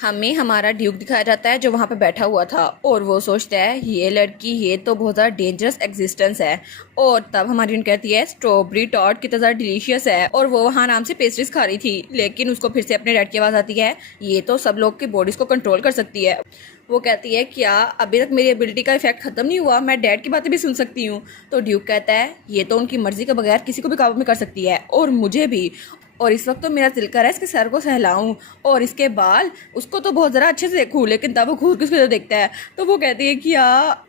हमें हमारा ड्यूक दिखाया जाता है जो वहाँ पे बैठा हुआ था और वो सोचता है ये लड़की ये तो बहुत ज़्यादा डेंजरस एग्जिस्टेंस है। और तब हमारी यून कहती है स्ट्रॉबेरी टॉर्ट कितना ज़्यादा डिलीशियस है और वो वहाँ आराम से पेस्ट्रीज खा रही थी, लेकिन उसको फिर से अपने डैड की आवाज़ आती है ये तो सब लोग की बॉडीज को कंट्रोल कर सकती है। वो कहती है क्या अभी तक मेरी एबिलिटी का इफेक्ट खत्म नहीं हुआ, मैं डैड की बातें भी सुन सकती हूँ। तो ड्यूक कहता है ये तो उनकी मर्जी के बगैर किसी को भी काबू में कर सकती है और मुझे भी। और इस वक्त तो मेरा दिल कर रहा है इसके सर को सहलाऊं और इसके बाल उसको तो बहुत ज़रा अच्छे से देखूं, लेकिन तब वो घूर के उसको जो देखता है तो वो कहती है कि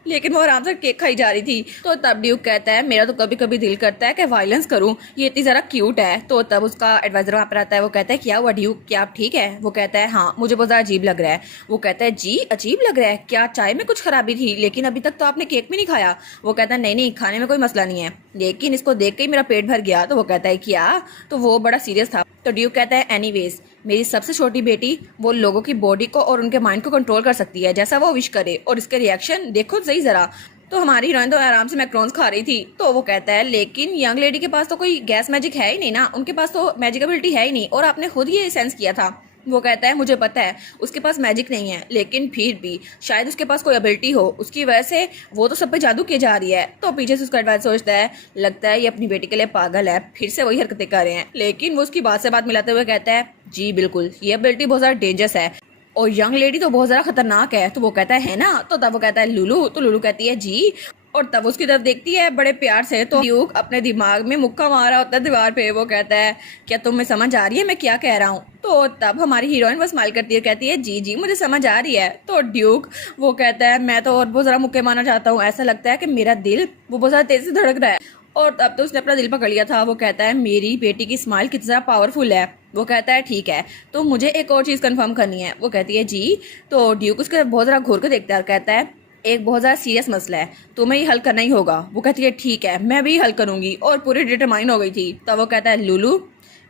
लेकिन वो आराम से केक खाई जा रही थी। तो तब ड्यूक कहता है मेरा तो कभी कभी दिल करता है कि वायलेंस करूं, ये इतनी ज़रा क्यूट है। तो तब उसका एडवाइजर वहाँ पर आता है, वो कहता है क्या हुआ ड्यूक, क्या आप ठीक है? वो कहता है हाँ मुझे बहुत ज़्यादा अजीब लग रहा है। वो कहता है जी अजीब लग रहा है, क्या चाय में कुछ खराबी थी? लेकिन अभी तक तो आपने केक भी नहीं खाया। वो कहता है नहीं नहीं खाने में कोई मसला नहीं है, लेकिन इसको देख के ही मेरा पेट भर गया। तो वो कहता है क्या? तो वो बड़ा सीरियस था। तो ड्यूक कहता है एनीवेज मेरी सबसे छोटी बेटी वो लोगों की बॉडी को और उनके माइंड को कंट्रोल कर सकती है जैसा वो विश करे, और इसके रिएक्शन देखो सही जरा। तो हमारी हीरोइन तो आराम से मैक्रोन्स खा रही थी। तो वो कहता है लेकिन यंग लेडी के पास तो कोई गैस मैजिक है ही नहीं ना, उनके पास तो मैजिक एबिलिटी है ही नहीं, और आपने खुद ये सेंस किया था। वो कहता है मुझे पता है उसके पास मैजिक नहीं है, लेकिन फिर भी शायद उसके पास कोई एबिलिटी हो, उसकी वजह से वो तो सब पे जादू किए जा रही है। तो पीछे से उसका एडवाइस सोचता है लगता है ये अपनी बेटी के लिए पागल है, फिर से वही हरकतें कर रहे हैं। लेकिन वो उसकी बात से बात मिलाते हुए कहता है जी बिल्कुल ये एबिलिटी बहुत ज्यादा डेंजरस है और यंग लेडी तो बहुत ज्यादा खतरनाक है। तो वो कहता है ना? तो तब वो कहता है लुलू। तो लुलू कहती है जी, और तब उसकी तरफ देखती है बड़े प्यार से। तो ड्यूक अपने दिमाग में मुक्का मारा होता है दीवार पे। वो कहता है क्या तुम्हें समझ आ रही है मैं क्या कह रहा हूँ? तो तब हमारी हीरोइन वो स्माइल करती है, कहती है जी जी मुझे समझ आ रही है। तो ड्यूक वो कहता है मैं तो और बहुत जरा मुक्के मारना चाहता हूँ, ऐसा लगता है कि मेरा दिल वो बहुत ज्यादा तेज से धड़क रहा है। और तब तो उसने अपना दिल पकड़ लिया था। वो कहता है मेरी बेटी की स्माइल कितना ज्यादा पावरफुल है। वो कहता है ठीक है तो मुझे एक और चीज कंफर्म करनी है। वो कहती है जी। तो ड्यूक उसके बहुत जरा घूर के देखता है और कहता है एक बहुत ज़्यादा सीरियस मसला है, तुम्हें ही हल करना ही होगा। वो कहती है ठीक है मैं भी हल करूंगी, और पूरी डिटरमाइन हो गई थी। तब वो कहता है लुलू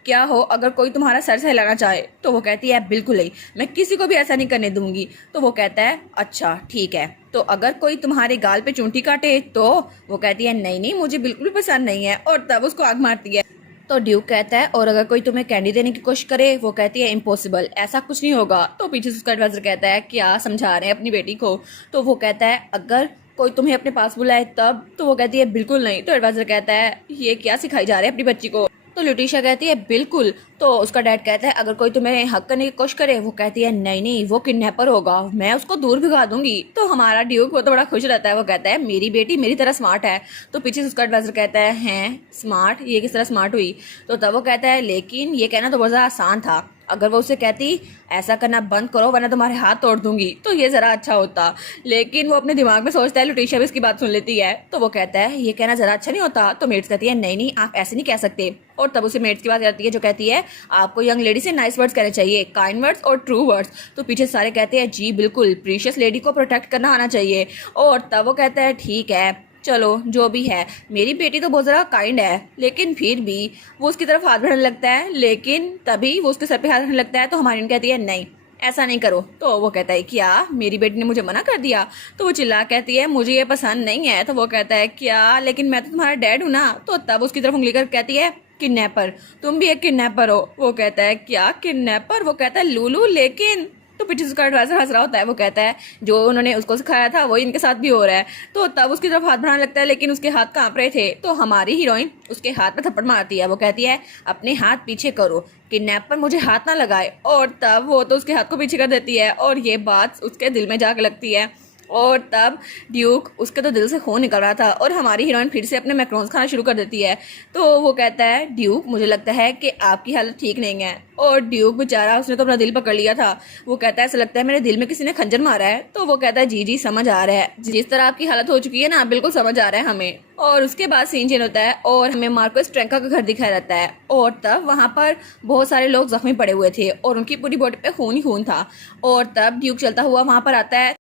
क्या हो अगर कोई तुम्हारा सर से हिलाना चाहे? तो वो कहती है बिल्कुल नहीं, मैं किसी को भी ऐसा नहीं करने दूंगी। तो वो कहता है अच्छा ठीक है, तो अगर कोई तुम्हारे गाल पे चूंटी काटे? तो वो कहती है नहीं नहीं मुझे बिल्कुल भी पसंद नहीं है, और तब उसको आग मारती है। तो ड्यूक कहता है और अगर कोई तुम्हें कैंडी देने की कोशिश करे? वो कहती है इम्पॉसिबल, ऐसा कुछ नहीं होगा। तो पीछे से उसका एडवाइजर कहता है क्या समझा रहे हैं अपनी बेटी को? तो वो कहता है अगर कोई तुम्हें अपने पास बुलाए तब? तो वो कहती है बिल्कुल नहीं। तो एडवाइजर कहता है ये क्या सिखाई जा रहे हैं अपनी बच्ची को? तो लुटिशा कहती है बिल्कुल। तो उसका डैड कहता है अगर कोई तुम्हें हक करने की कोशिश करे? वो कहती है नहीं नहीं वो किडनैपर होगा, मैं उसको दूर भिगा दूंगी। तो हमारा ड्यूक वो तो बड़ा खुश रहता है। वो कहता है मेरी बेटी मेरी तरह स्मार्ट है। तो पीछे से उसका एडवाइजर कहता है हैं स्मार्ट? ये किस तरह स्मार्ट हुई? तो तब वो कहता है लेकिन ये कहना तो बहुत ज़्यादा आसान था, अगर वो उसे कहती ऐसा करना बंद करो वरना तुम्हारे हाथ तोड़ दूंगी तो ये जरा अच्छा होता। लेकिन वो अपने दिमाग में सोचता है, लुटिशा भी इसकी बात सुन लेती है। तो वो कहता है ये कहना जरा अच्छा नहीं होता। तो मेट्स कहती है नहीं नहीं आप ऐसे नहीं कह सकते। और तब उसे मेट्स की बात आती है जो कहती है आपको यंग लेडी से नाइस वर्ड्स कहने चाहिए, काइंड वर्ड्स और ट्रू वर्ड्स। तो पीछे सारे कहते हैं जी बिल्कुल प्रीशियस लेडी को प्रोटेक्ट करना आना चाहिए। और तब वो कहता है ठीक है चलो जो भी है, मेरी बेटी तो बहुत ज़रा काइंड है, लेकिन फिर भी वो उसकी तरफ हाथ बढ़ाने लगता है। लेकिन तभी वो उसके सर पे हाथ रखने लगता है। तो हमारी कहती है नहीं ऐसा नहीं करो। तो वो कहता है क्या मेरी बेटी ने मुझे मना कर दिया? तो वो चिल्ला कहती है मुझे ये पसंद नहीं है। तो वो कहता है क्या लेकिन मैं तो तुम्हारा डैड हूँ ना। तो तब उसकी तरफ उंगली कर कहती है किडनैपर, तुम भी एक किडनैपर हो। वो कहता है क्या किडनैपर? वो कहता है लूलू लेकिन। तो पीछे उसका एडवाइजर हंस रहा होता है। वो कहता है जो उन्होंने उसको सिखाया था वही इनके साथ भी हो रहा है। तो तब उसकी तरफ हाथ बढ़ाने लगता है, लेकिन उसके हाथ कांप रहे थे। तो हमारी हीरोइन उसके हाथ पे थप्पड़ मारती है। वो कहती है अपने हाथ पीछे करो, किडनैपर मुझे हाथ ना लगाए। और तब वो तो उसके हाथ को पीछे कर देती है, और ये बात उसके दिल में जाके लगती है। और तब ड्यूक उसके तो दिल से खून निकल रहा था, और हमारी हीरोइन फिर से अपने मैक्रोन्स खाना शुरू कर देती है। तो वो कहता है ड्यूक मुझे लगता है कि आपकी हालत ठीक नहीं है। और ड्यूक बेचारा उसने तो अपना दिल पकड़ लिया था। वो कहता है ऐसा लगता है मेरे दिल में किसी ने खंजर मारा है। तो वो कहता है जी जी समझ आ रहा है, जिस तरह आपकी हालत हो चुकी है ना बिल्कुल समझ आ रहा है हमें। और उसके बाद सीन चेंज होता है और हमें मार्को स्ट्रेंका का घर दिखाया जाता है। और तब वहाँ पर बहुत सारे लोग जख्मी पड़े हुए थे और उनकी पूरी बॉडी पे खून ही खून था। और तब ड्यूक चलता हुआ वहाँ पर आता है।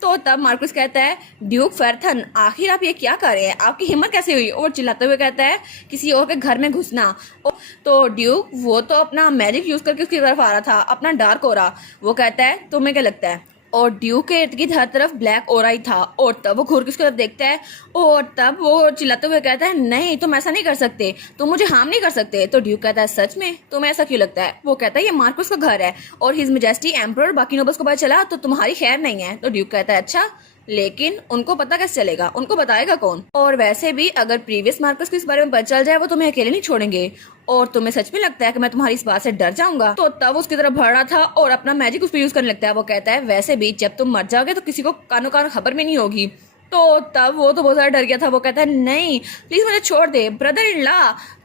तो तब मार्कस कहता है ड्यूक फेर्थन आखिर आप ये क्या कर रहे हैं, आपकी हिम्मत कैसे हुई? और चिल्लाते हुए कहता है किसी और के घर में घुसना। तो ड्यूक वो तो अपना मैजिक यूज करके उसकी तरफ आ रहा था, अपना डार्क हो रहा। वो कहता है तुम्हें क्या लगता है और ड्यूक के इर्द गिर्द हर तरफ ब्लैक ओरा ही था। और तब वो घूर के उसकी तरफ देखता है और तब वो चिल्लाते हुए कहता है, नहीं तुम ऐसा नहीं कर सकते, तुम मुझे हार्म नहीं कर सकते। तो ड्यूक कहता है, सच में तुम्हें ऐसा क्यों लगता है? वो कहता है, ये मार्कस का घर है और हिज मेजेस्टी एम्परर बाकी नोबल्स को पता चला तो तुम्हारी खैर नहीं है। तो ड्यूक कहता है, अच्छा, लेकिन उनको पता कैसे चलेगा? उनको बताएगा कौन? और वैसे भी अगर प्रीवियस मार्कस को इस बारे में पता चल जाए वो तुम्हें अकेले नहीं छोड़ेंगे। और तुम्हें सच में लगता है कि मैं तुम्हारी इस बात से डर जाऊंगा? तो तब उसकी तरफ बढ़ रहा था और अपना मैजिक उस पर यूज करने लगता है। वो कहता है, वैसे भी जब तुम मर जाओगे तो किसी को कानो कान खबर भी नहीं होगी। तो तब वो तो बहुत ज्यादा डर गया था। वो कहता है, नहीं प्लीज मुझे छोड़ दे ब्रदर इन लॉ।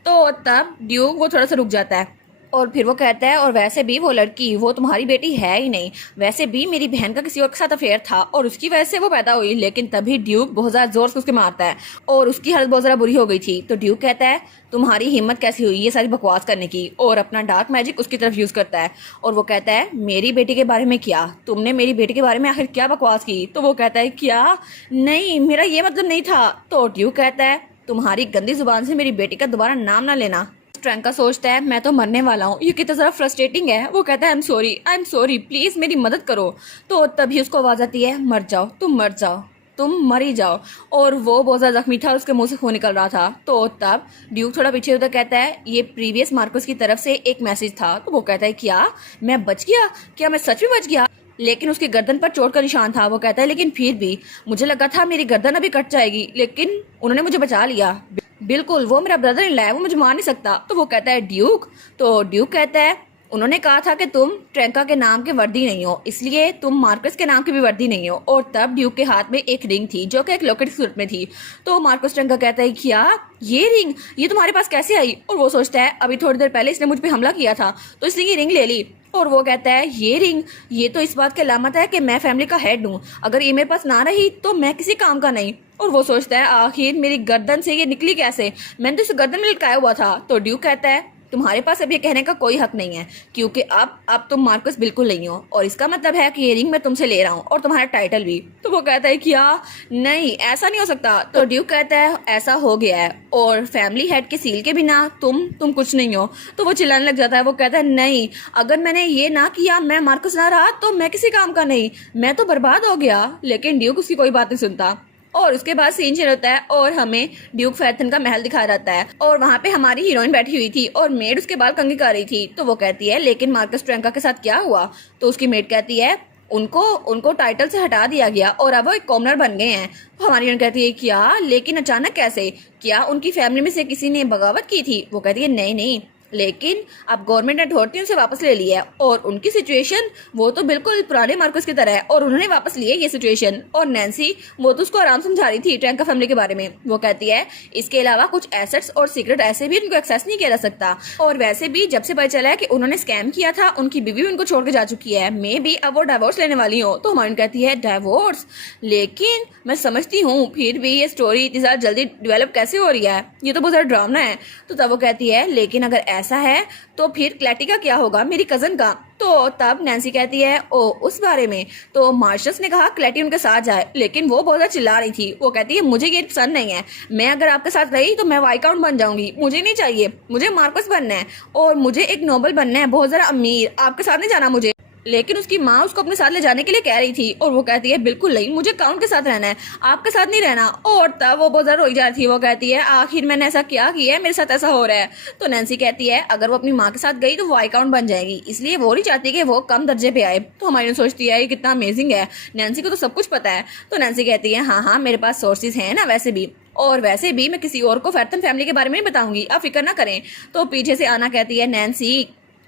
तो तब ड्यूक वो थोड़ा सा रुक जाता है और फिर वो कहता है, और वैसे भी वो लड़की वो तुम्हारी बेटी है ही नहीं, वैसे भी मेरी बहन का किसी और के साथ अफेयर था और उसकी वजह से वो पैदा हुई। लेकिन तभी ड्यूक बहुत ज्यादा जोर से उसके मारता है और उसकी हालत बहुत ज्यादा बुरी हो गई थी। तो ड्यूक कहता है, तुम्हारी हिम्मत कैसी हुई ये सारी बकवास करने की? और अपना डार्क मैजिक उसकी तरफ यूज करता है और वो कहता है, मेरी बेटी के बारे में क्या? तुमने मेरी बेटी के बारे में आखिर क्या बकवास की? तो वो कहता है, क्या? नहीं मेरा ये मतलब नहीं था। तो ड्यूक कहता है, तुम्हारी गंदी जुबान से मेरी बेटी का दोबारा नाम ना लेना। ट्रैंका सोचता है, मैं तो मरने वाला हूँ, ये कितना ज़रा फ्रस्ट्रेटिंग है। वो कहता है, आई एम सॉरी प्लीज मेरी मदद करो। तो तभी उसको आवाज आती है, मर जाओ, तुम मर जाओ, तुम मर ही जाओ। और वो बहुत ज्यादा जख्मी था, उसके मुंह से खून निकल रहा था। तो तब ड्यूक थोड़ा पीछे होकर कहता है, ये प्रीवियस मार्कस की तरफ से एक मैसेज था। तो वो कहता है, क्या मैं बच गया? क्या मैं सच में बच गया? लेकिन उसकी गर्दन पर चोट का निशान था। वो कहता है, लेकिन फिर भी मुझे लगा था मेरी गर्दन अभी कट जाएगी, लेकिन उन्होंने मुझे बचा लिया। बिल्कुल वो मेरा ब्रदर इन लॉ है, वो मुझे मार नहीं सकता। तो वो कहता है, ड्यूक? तो ड्यूक कहता है, उन्होंने कहा था कि तुम ट्रैंका के नाम के वर्दी नहीं हो, इसलिए तुम मार्कस के नाम की भी वर्दी नहीं हो। और तब ड्यूक के हाथ में एक रिंग थी जो कि एक लॉकेट की सूरत में थी। तो मार्कस ट्रैंका कहता है, क्या ये रिंग ये तुम्हारे पास कैसे आई? और वो सोचता है, अभी थोड़ी देर पहले इसने मुझ पर हमला किया था तो इसलिए ये रिंग ले ली। और वो कहता है, ये रिंग ये तो इस बात की अलामत है कि मैं फैमिली का हेड हूँ, अगर ये मेरे पास ना रही तो मैं किसी काम का नहीं। और वो सोचता है, आखिर मेरी गर्दन से ये निकली कैसे? मैंने तो इसे गर्दन में लटकाया हुआ था। तो ड्यूक कहता है, तुम्हारे पास अब ये कहने का कोई हक नहीं है क्योंकि अब तुम मार्कस बिल्कुल नहीं हो और इसका मतलब है कि ये रिंग मैं तुमसे ले रहा हूँ और तुम्हारा टाइटल भी। तो वो कहता है, क्या? नहीं ऐसा नहीं हो सकता। तो ड्यूक कहता है, ऐसा हो गया है और फैमिली हेड के सील के बिना तुम कुछ नहीं हो। तो वो चिल्लाने लग जाता है। वो कहता है, नहीं अगर मैंने ये ना किया, मैं मार्कस ना रहा तो मैं किसी काम का नहीं, मैं तो बर्बाद हो गया। लेकिन ड्यूक उसकी कोई बात नहीं सुनता। और उसके बाद सीन चल होता है और हमें ड्यूक फैथन का महल दिखाया जाता है और वहाँ पे हमारी हीरोइन बैठी हुई थी और मेड उसके बाल कंघी कर रही थी। तो वो कहती है, लेकिन मार्कस ट्रैंका के साथ क्या हुआ? तो उसकी मेड कहती है, उनको टाइटल से हटा दिया गया और अब वो एक कॉमनर बन गए हैं। तो हमारी हीरोइन कहती है, क्या? लेकिन अचानक कैसे? क्या उनकी फैमिली में से किसी ने बगावत की थी? वो कहती है, नहीं नहीं, लेकिन अब गवर्नमेंट ने अथॉरिटी उनसे वापस ले लिया है और उनकी सिचुएशन वो तो बिल्कुल पुराने मार्कस की तरह है और उन्होंने वापस लिए ये सिचुएशन। और नैन्सी वो तो उसको आराम समझा रही थी ट्रैंका फैमिली के बारे में। वो कहती है, इसके अलावा कुछ एसेट्स और सीक्रेट ऐसे भी उनको एक्सेस नहीं किया जा सकता और वैसे भी जब से पता चला है कि उन्होंने स्कैम किया था, उनकी बीवी भी उनको छोड़ के जा चुकी है, मे भी अब वो डाइवोर्स लेने वाली हो। तो हमारी कहती है, डाइवोर्स? लेकिन मैं समझती हूँ फिर भी ये स्टोरी इतनी ज्यादा जल्दी डेवलप कैसे हो रही है, ये तो बहुत ज्यादा ड्रामा है। तो तब वो कहती है, लेकिन अगर ऐसा है तो फिर क्लैटी का क्या होगा, मेरी कजन का? तो तब नैन्सी कहती है, ओ उस बारे में? तो मार्शस ने कहा क्लैटी उनके साथ जाए, लेकिन वो बहुत ज्यादा चिल्ला रही थी। वो कहती है, मुझे ये पसंद नहीं है, मैं अगर आपके साथ रही तो मैं वाइकाउंट बन जाऊंगी, मुझे नहीं चाहिए, मुझे मार्कस बनना है और मुझे एक नोबल बनना है, बहुत ज्यादा अमीर, आपके साथ नहीं जाना मुझे। लेकिन उसकी माँ उसको अपने साथ ले जाने के लिए कह रही थी और वो कहती है, बिल्कुल नहीं, मुझे काउंट के साथ रहना है, आपके साथ नहीं रहना। और तब वो बहुत ज्यादा रोई जा रही थी। वो कहती है, आखिर मैंने ऐसा क्या किया है, मेरे साथ ऐसा हो रहा है? तो नैन्सी कहती है, अगर वो अपनी माँ के साथ गई तो वो काउंट बन जाएगी, इसलिए वो नहीं चाहती कि वो कम दर्जे पे आए। तो हमारी सोचती है, ये कितना अमेजिंग है, नैन्सी को तो सब कुछ पता है। तो नैन्सी कहती है, हाँ हाँ मेरे पास सोर्सेज हैं ना वैसे भी, और वैसे भी मैं किसी और को फैथन फैमिली के बारे में नहीं बताऊंगी, आप फिक्र ना करें। तो पीछे से आना कहती है, नैन्सी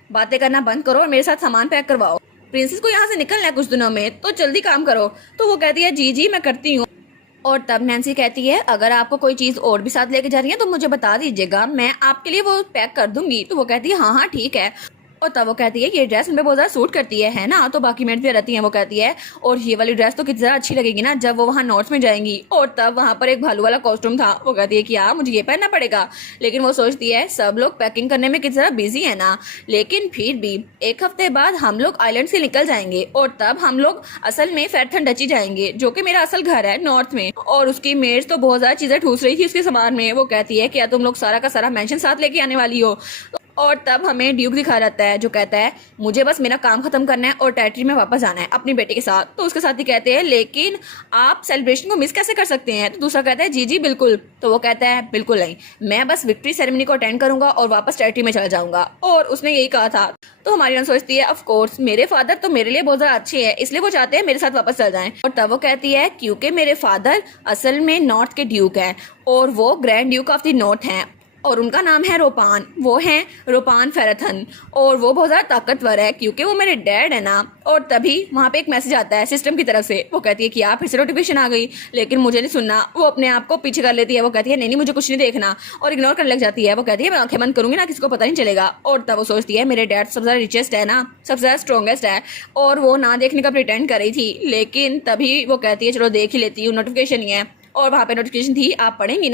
बातें करना बंद करो और मेरे साथ सामान पैक करवाओ, प्रिंसेस को यहाँ से निकलना है कुछ दिनों में, तो जल्दी काम करो। तो वो कहती है, जी जी मैं करती हूँ। और तब नैन्सी कहती है, अगर आपको कोई चीज और भी साथ लेके जा रही है तो मुझे बता दीजिएगा, मैं आपके लिए वो पैक कर दूंगी। तो वो कहती है, हाँ हाँ ठीक है। और तब वो कहती है, ये ड्रेस मुझे बहुत ज्यादा सूट करती है ना? तो बाकी मेड भी रहती है। वो कहती है, और ये वाली ड्रेस तो कितनी ज्यादा अच्छी लगेगी ना जब वो वहाँ नॉर्थ में जाएंगी। और तब वहाँ पर एक भालू वाला कॉस्ट्यूम था। वो कहती है कि हाँ मुझे ये पहनना पड़ेगा, लेकिन वो सोचती है सब लोग पैकिंग करने में कितनी ज्यादा बिजी है ना, लेकिन फिर भी एक हफ्ते बाद हम लोग आइलैंड से निकल जाएंगे और तब हम लोग असल में फैथन डची जाएंगे, जो कि मेरा असल घर है नॉर्थ में। और उसकी मेड्स तो बहुत ज्यादा चीजें ठूस रही थी उसके सामान में। वो कहती है, क्या तुम लोग सारा का सारा मेंशन साथ लेके आने वाली हो? और तब हमें ड्यूक दिखा जाता है जो कहता है मुझे बस मेरा काम खत्म करना है और टेरिटरी में वापस आना है अपनी बेटी के साथ। तो उसके साथ ही कहते हैं लेकिन आप सेलिब्रेशन को मिस कैसे कर सकते हैं। तो दूसरा कहता है जी जी बिल्कुल। तो वो कहता है बिल्कुल नहीं, मैं बस विक्ट्री सेरेमनी को अटेंड करूंगा और वापस टेरिटरी में चला जाऊंगा। और उसने यही कहा था। तो हमारी सोचती है ऑफ कोर्स मेरे फादर तो मेरे लिए बहुत ज्यादा अच्छे हैं, इसलिए वो चाहते हैं मेरे साथ वापस चल जाएं। और तब वो कहती है क्योंकि मेरे फादर असल में नॉर्थ के ड्यूक हैं और वो grand Duke of the north हैं और उनका नाम है रोपान, वो हैं रोपान फेराथन और वो बहुत ज़्यादा ताकतवर है क्योंकि वो मेरे डैड है ना। और तभी वहाँ पे एक मैसेज आता है सिस्टम की तरफ से। वो कहती है कि आप फिर से नोटिफिकेशन आ गई, लेकिन मुझे नहीं सुनना। वो अपने आप को पीछे कर लेती है। वो कहती है नहीं मुझे कुछ नहीं देखना और इग्नोर करने लग जाती है। वो कहती है मैं आंखें बंद करूंगी ना, किसी को पता नहीं चलेगा। और तब वो सोचती है मेरे डैड सबसे ज़्यादा रिचेस्ट है ना, सबसे ज़्यादा स्ट्रॉन्गेस्ट है और वो ना देखने का प्रिटेंड कर रही थी। लेकिन तभी वो कहती है चलो देख ही लेती हूँ, नोटिफिकेशन ही है। और वहाँ पे नोटिफिकेशन थी आप पढ़ेंगी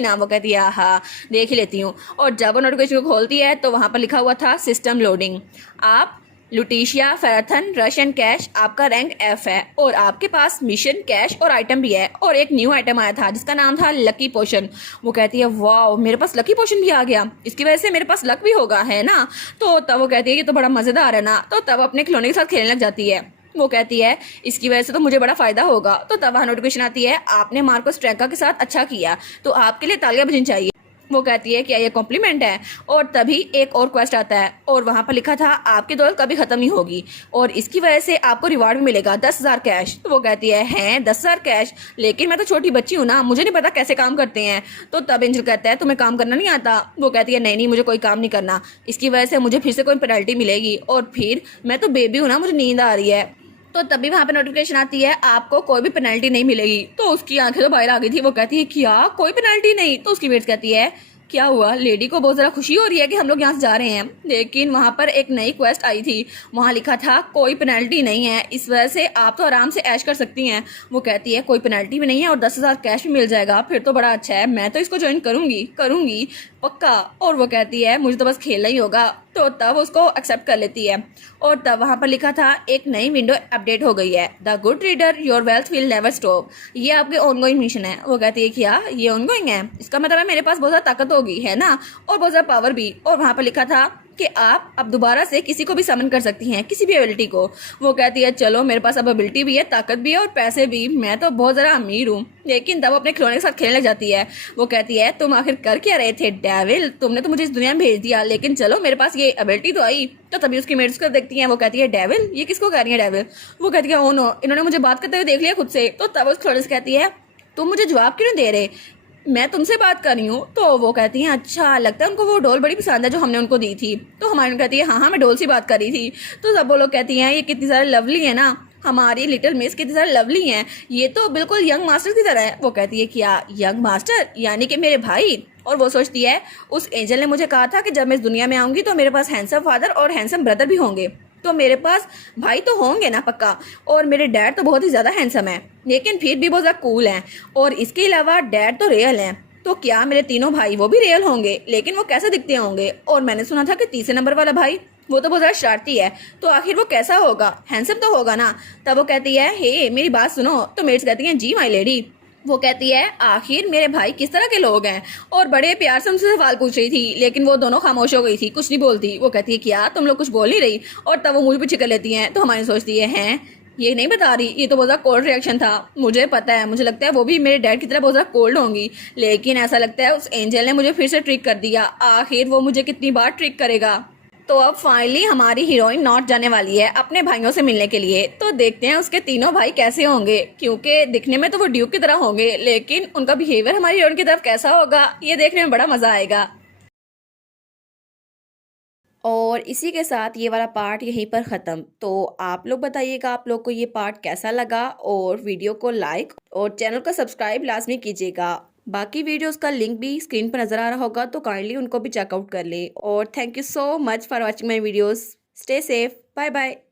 ना। वो कहती है हाँ देख ही लेती हूँ। और जब वो नोटिफिकेशन को खोलती है तो वहाँ पर लिखा हुआ था सिस्टम लोडिंग, आप लुटिशिया फेराथन रशियन कैश, आपका रैंक F है और आपके पास मिशन कैश और आइटम भी है। और एक न्यू आइटम आया था जिसका नाम था लकी पोशन। वो कहती है वाओ मेरे पास लकी पोशन भी आ गया, इसकी वजह से मेरे पास लक भी होगा है ना। तो तब वो कहती है ये तो बड़ा मजेदार है ना। तो तब अपने खिलौने के साथ खेलने लग जाती है। वो कहती है इसकी वजह से तो मुझे बड़ा फायदा होगा। तो तब वहाँ नोटिफिकेशन आती है आपने मार्को स्ट्रैंका के साथ अच्छा किया तो आपके लिए तालियां बजनी चाहिए। वो कहती है क्या ये कॉम्प्लीमेंट है। और तभी एक और क्वेस्ट आता है और वहाँ पर लिखा था आपकी दौलत कभी खत्म नहीं होगी और इसकी वजह से आपको रिवार्ड भी मिलेगा 10,000 कैश। तो वो कहती है 10,000 कैश, लेकिन मैं तो छोटी बच्ची हूँ ना, मुझे नहीं पता कैसे काम करते हैं। तो तब एंजल कहता है तुम्हें काम करना नहीं आता। वो कहती है नहीं मुझे कोई काम नहीं करना, इसकी वजह से मुझे फिर से कोई पेनल्टी मिलेगी और फिर मैं तो बेबी हूँ ना, मुझे नींद आ रही है। तो तभी वहाँ पे नोटिफिकेशन आती है आपको कोई भी पेनल्टी नहीं मिलेगी। तो उसकी आंखें तो बाहर आ गई थी। वो कहती है क्या कोई पेनल्टी नहीं। तो उसकी मेट्स कहती है क्या हुआ, लेडी को बहुत ज़रा खुशी हो रही है कि हम लोग यहाँ से जा रहे हैं। लेकिन वहाँ पर एक नई क्वेस्ट आई थी, वहाँ लिखा था कोई पेनल्टी नहीं है, इस वजह से आप तो आराम से ऐश कर सकती हैं। वो कहती है कोई पेनल्टी भी नहीं है और 10,000 कैश भी मिल जाएगा, फिर तो बड़ा अच्छा है, मैं तो इसको ज्वाइन करूँगी पक्का। और वो कहती है मुझे तो बस खेलना ही होगा। तो तब उसको एक्सेप्ट कर लेती है। और तब वहाँ पर लिखा था एक नई विंडो अपडेट हो गई है, the good reader your wealth will never stop, ये आपके ऑनगोइंग मिशन है। वो कहती है क्या ये ऑनगोइंग है, इसका मतलब है मेरे पास बहुत ज़्यादा ताकत होगी है ना और बहुत ज़्यादा पावर भी। और वहाँ पर लिखा था कि आप अब दोबारा से किसी को भी समन कर सकती हैं, किसी भी एबिलिटी को। वो कहती है चलो मेरे पास अब एबिलिटी भी है, ताकत भी है और पैसे भी, मैं तो बहुत ज़रा अमीर हूँ। लेकिन तब अपने खिलौने के साथ खेलने लग जाती है। वो कहती है तुम आखिर कर क्या रहे थे डेविल, तुमने तो मुझे इस दुनिया में भेज दिया, लेकिन चलो मेरे पास ये एबिलिटी तो आई। तो तभी उसकी मेट्स को देखती हैं। वो कहती है डेविल, ये किसको कह रही है डेविल। वो कहती है ओ नो, इन्होंने मुझे बात करते हुए देख लिया खुद से। तो तब उस खिलौने से कहती है तुम मुझे जवाब क्यों नहीं दे रहे, मैं तुमसे बात कर रही हूँ। तो वो कहती हैं अच्छा लगता है उनको वो डॉल बड़ी पसंद है जो हमने उनको दी थी। तो हमारी कहती है हाँ मैं डॉल से बात कर रही थी। तो सब वो लोग कहती हैं ये कितनी सारी लवली है ना, हमारी लिटिल मिस कितनी सारी लवली हैं, ये तो बिल्कुल यंग मास्टर की तरह है। वो कहती है क्या यंग मास्टर, यानी कि मेरे भाई। और वो सोचती है उस एंजल ने मुझे कहा था कि जब मैं इस दुनिया में आऊंगी तो मेरे पास हैंडसम फादर और हैंडसम ब्रदर भी होंगे, तो मेरे पास भाई तो होंगे ना पक्का। और मेरे डैड तो बहुत ही ज़्यादा हैंडसम है, लेकिन फिर भी बहुत ज़्यादा कूल हैं। और इसके अलावा डैड तो रियल हैं, तो क्या मेरे तीनों भाई वो भी रियल होंगे, लेकिन वो कैसे दिखते होंगे। और मैंने सुना था कि तीसरे नंबर वाला भाई वो तो बहुत ज़्यादा शरारती है, तो आखिर वो कैसा होगा, हैंडसम तो होगा ना। तब वो कहती है हे मेरी बात सुनो। तो मेट्स कहती हैं जी माई लेडी। वो कहती है आखिर मेरे भाई किस तरह के लोग हैं, और बड़े प्यार से उनसे सवाल पूछ रही थी, लेकिन वो दोनों खामोश हो गई थी, कुछ नहीं बोलती। वो कहती है क्या तुम लोग कुछ बोल नहीं रही। और तब वो मुझे पीछे कर लेती हैं। तो हमारी सोचती है हैं ये नहीं बता रही, ये तो बहुत ज़्यादा कोल्ड रिएक्शन था, मुझे पता है, मुझे लगता है वो भी मेरे डैड की तरह बहुत ज़्यादा कोल्ड होंगी। लेकिन ऐसा लगता है उस एंजल ने मुझे फिर से ट्रिक कर दिया, आखिर वो मुझे कितनी बार ट्रिक करेगा। तो अब फाइनली हमारी हीरोइन नॉर्थ जाने वाली है अपने भाइयों से मिलने के लिए। तो देखते हैं उसके तीनों भाई कैसे होंगे, क्योंकि दिखने में तो वो ड्यूक की तरह होंगे, लेकिन उनका बिहेवियर हमारी हीरोइन की तरफ कैसा होगा ये देखने में बड़ा मज़ा आएगा। और इसी के साथ ये वाला पार्ट यहीं पर ख़त्म। तो आप लोग बताइएगा आप लोग को ये पार्ट कैसा लगा, और वीडियो को लाइक और चैनल को सब्सक्राइब लाजमी कीजिएगा। बाकी वीडियोस का लिंक भी स्क्रीन पर नज़र आ रहा होगा, तो काइंडली उनको भी चेकआउट कर ले। और thank you so much for watching my videos. Stay safe, bye bye.